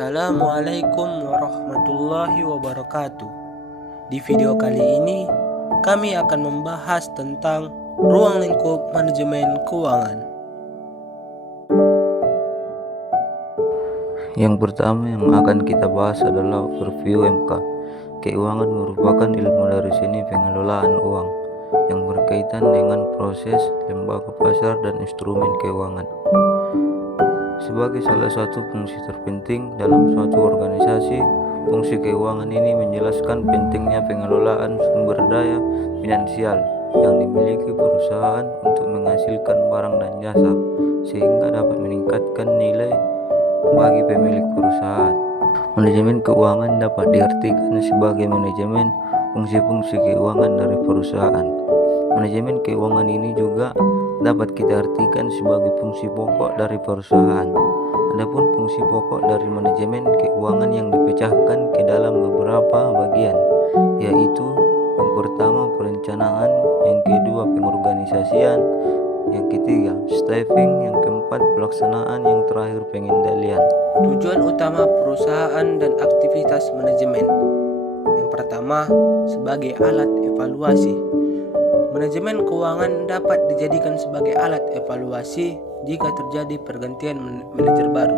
Assalamualaikum warahmatullahi wabarakatuh. Di video kali ini kami akan membahas tentang ruang lingkup manajemen keuangan. Yang pertama yang akan kita bahas adalah overview MK. Keuangan merupakan ilmu dari seni pengelolaan uang yang berkaitan dengan proses, lembaga pasar, dan instrumen keuangan. Sebagai salah satu fungsi terpenting dalam suatu organisasi, fungsi keuangan ini menjelaskan pentingnya pengelolaan sumber daya finansial yang dimiliki perusahaan untuk menghasilkan barang dan jasa, sehingga dapat meningkatkan nilai bagi pemilik perusahaan. Manajemen keuangan dapat diartikan sebagai manajemen fungsi-fungsi keuangan dari perusahaan. Manajemen keuangan ini juga dapat kita artikan sebagai fungsi pokok dari perusahaan. Adapun fungsi pokok dari manajemen keuangan yang dipecahkan ke dalam beberapa bagian, yaitu yang pertama perencanaan, yang kedua pengorganisasian, yang ketiga staffing, yang keempat pelaksanaan, yang terakhir pengendalian. Tujuan utama perusahaan dan aktivitas manajemen. Yang pertama, sebagai alat evaluasi. Manajemen keuangan dapat dijadikan sebagai alat evaluasi jika terjadi pergantian manajer baru.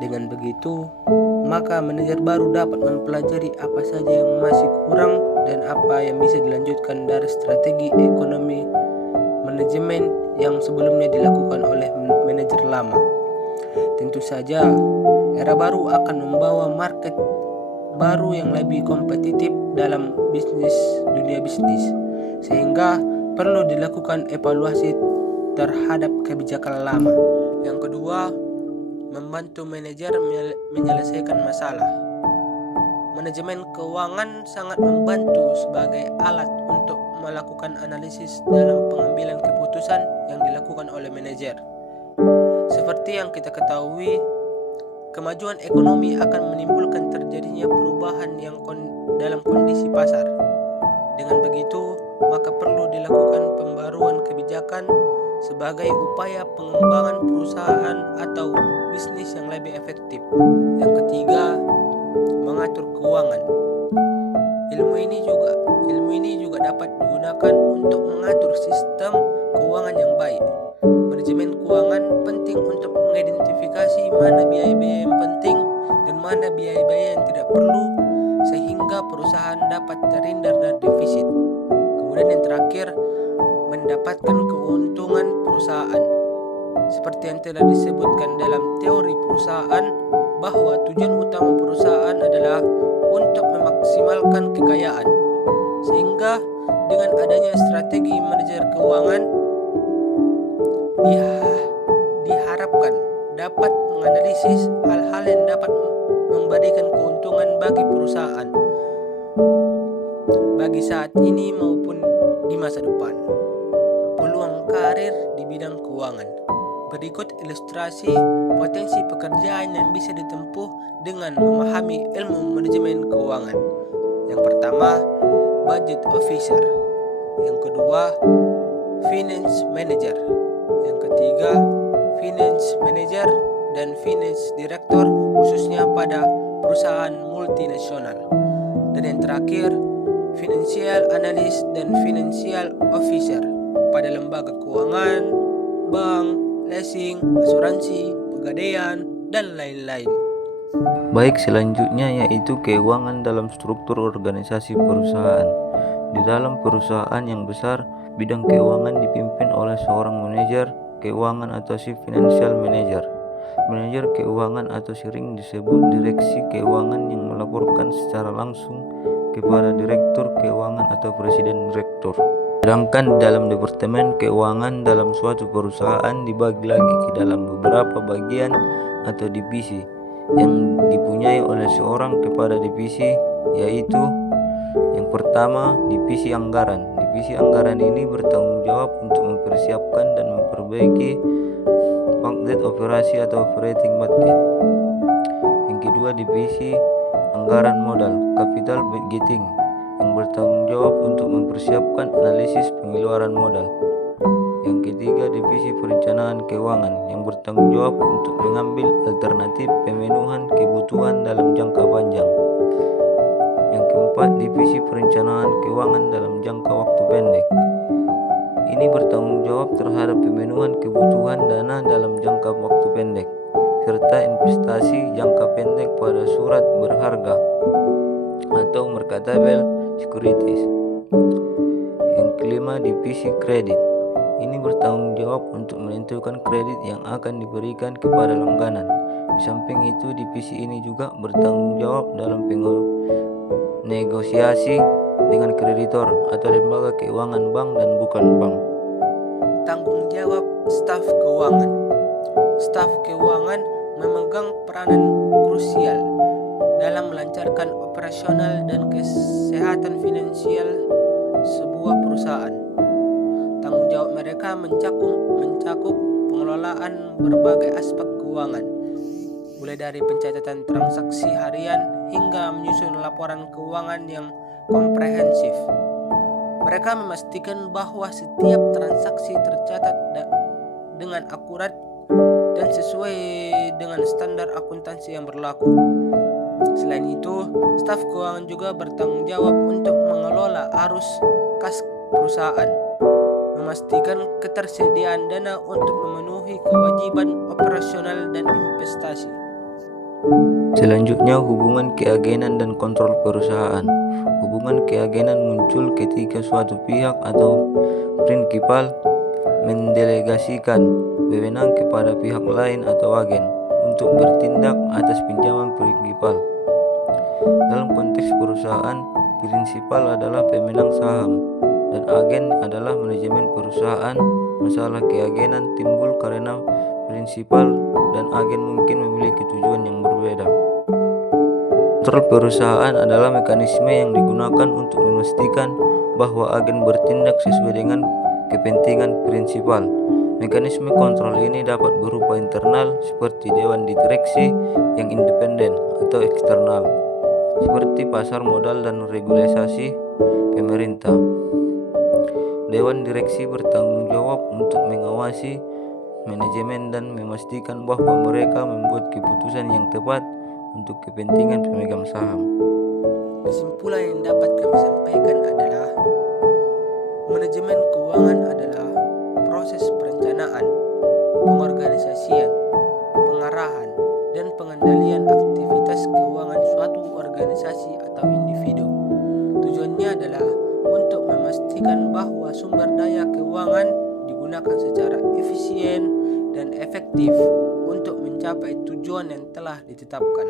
Dengan begitu, maka manajer baru dapat mempelajari apa saja yang masih kurang dan apa yang bisa dilanjutkan dari strategi ekonomi manajemen yang sebelumnya dilakukan oleh manajer lama. Tentu saja, era baru akan membawa market baru yang lebih kompetitif dalam dunia bisnis, sehingga perlu dilakukan evaluasi terhadap kebijakan lama. Yang kedua, membantu manajer menyelesaikan masalah. Manajemen keuangan sangat membantu sebagai alat untuk melakukan analisis dalam pengambilan keputusan yang dilakukan oleh manajer. Seperti yang kita ketahui, kemajuan ekonomi akan menimbulkan terjadinya perubahan yang dalam kondisi pasar. Dengan begitu, maka perlu dilakukan pembaruan kebijakan sebagai upaya pengembangan perusahaan atau bisnis yang lebih efektif. Yang ketiga, mengatur keuangan. Ilmu ini juga dapat digunakan untuk mengatur sistem keuangan yang baik. Manajemen keuangan penting untuk mengidentifikasi mana biaya-biaya yang penting dan mana biaya-biaya yang tidak perlu, sehingga perusahaan dapat terhindar dari defisit. Kemudian yang terakhir, mendapatkan keuntungan perusahaan. Seperti yang telah disebutkan dalam teori perusahaan, bahwa tujuan utama perusahaan adalah untuk memaksimalkan kekayaan. Sehingga dengan adanya strategi manajer keuangan diharapkan dapat menganalisis hal-hal yang dapat memberikan keuntungan bagi perusahaan, bagi saat ini maupun di masa depan. Peluang karir di bidang keuangan. Berikut ilustrasi potensi pekerjaan yang bisa ditempuh dengan memahami ilmu manajemen keuangan. Yang pertama, budget officer. Yang kedua, finance manager. Yang ketiga, finance manager dan finance director, khususnya pada perusahaan multinasional. Dan yang terakhir, financial analyst dan financial officer pada lembaga keuangan, bank, leasing, asuransi, pegadaian, dan lain-lain. Baik, selanjutnya yaitu keuangan dalam struktur organisasi perusahaan. Di dalam perusahaan yang besar, bidang keuangan dipimpin oleh seorang manajer keuangan atau chief financial manager. Manajer keuangan atau sering disebut direksi keuangan yang melaporkan secara langsung kepada direktur keuangan atau presiden direktur. Sedangkan dalam departemen keuangan dalam suatu perusahaan dibagi lagi ke dalam beberapa bagian atau divisi yang dipunyai oleh seorang kepada divisi, yaitu yang pertama, divisi anggaran. Divisi anggaran ini bertanggung jawab untuk mempersiapkan dan memperbaiki budget operasi atau operating budget. Yang kedua, divisi anggaran modal, capital budgeting, yang bertanggung jawab untuk mempersiapkan analisis pengeluaran modal. Yang ketiga, divisi perencanaan keuangan yang bertanggung jawab untuk mengambil alternatif pemenuhan kebutuhan dalam jangka panjang. Yang keempat, divisi perencanaan keuangan dalam jangka waktu pendek. Ini bertanggung jawab terhadap pemenuhan kebutuhan dana dalam jangka waktu pendek, serta investasi jangka pendek pada surat berharga atau marketable securities. Yang kelima, divisi kredit. Ini bertanggung jawab untuk menentukan kredit yang akan diberikan kepada langganan. Di samping itu, divisi ini juga bertanggung jawab dalam negosiasi dengan kreditor atau lembaga keuangan bank dan bukan bank. Tanggung jawab staf keuangan. Staf keuangan memegang peranan krusial dalam melancarkan operasional dan kesehatan finansial sebuah perusahaan. Tanggung jawab mereka mencakup pengelolaan berbagai aspek keuangan, mulai dari pencatatan transaksi harian hingga menyusun laporan keuangan yang komprehensif. Mereka memastikan bahwa setiap transaksi tercatat dengan akurat dan sesuai dengan standar akuntansi yang berlaku. Selain itu, staf keuangan juga bertanggung jawab untuk mengelola arus kas perusahaan, memastikan ketersediaan dana untuk memenuhi kewajiban operasional dan investasi. Selanjutnya, hubungan keagenan dan kontrol perusahaan. Hubungan keagenan muncul ketika suatu pihak atau prinsipal mendelegasikan wewenang kepada pihak lain atau agen untuk bertindak atas pinjaman prinsipal. Dalam konteks perusahaan, prinsipal adalah pemegang saham dan agen adalah manajemen perusahaan. Masalah keagenan timbul karena prinsipal dan agen mungkin memiliki tujuan yang berbeda. Kontrol perusahaan adalah mekanisme yang digunakan untuk memastikan bahwa agen bertindak sesuai dengan kepentingan prinsipal. Mekanisme kontrol ini dapat berupa internal seperti dewan direksi yang independen atau eksternal seperti pasar modal dan regulasi pemerintah. Dewan direksi bertanggung jawab untuk mengawasi manajemen dan memastikan bahwa mereka membuat keputusan yang tepat untuk kepentingan pemegang saham. Kesimpulan yang dapat kami sampaikan adalah manajemen keuangan adalah proses perencanaan, pengorganisasian, pengarahan, dan pengendalian aktivitas keuangan suatu organisasi atau individu. Tujuannya adalah untuk memastikan bahwa sumber daya keuangan digunakan secara efisien dan efektif untuk mencapai tujuan yang telah ditetapkan.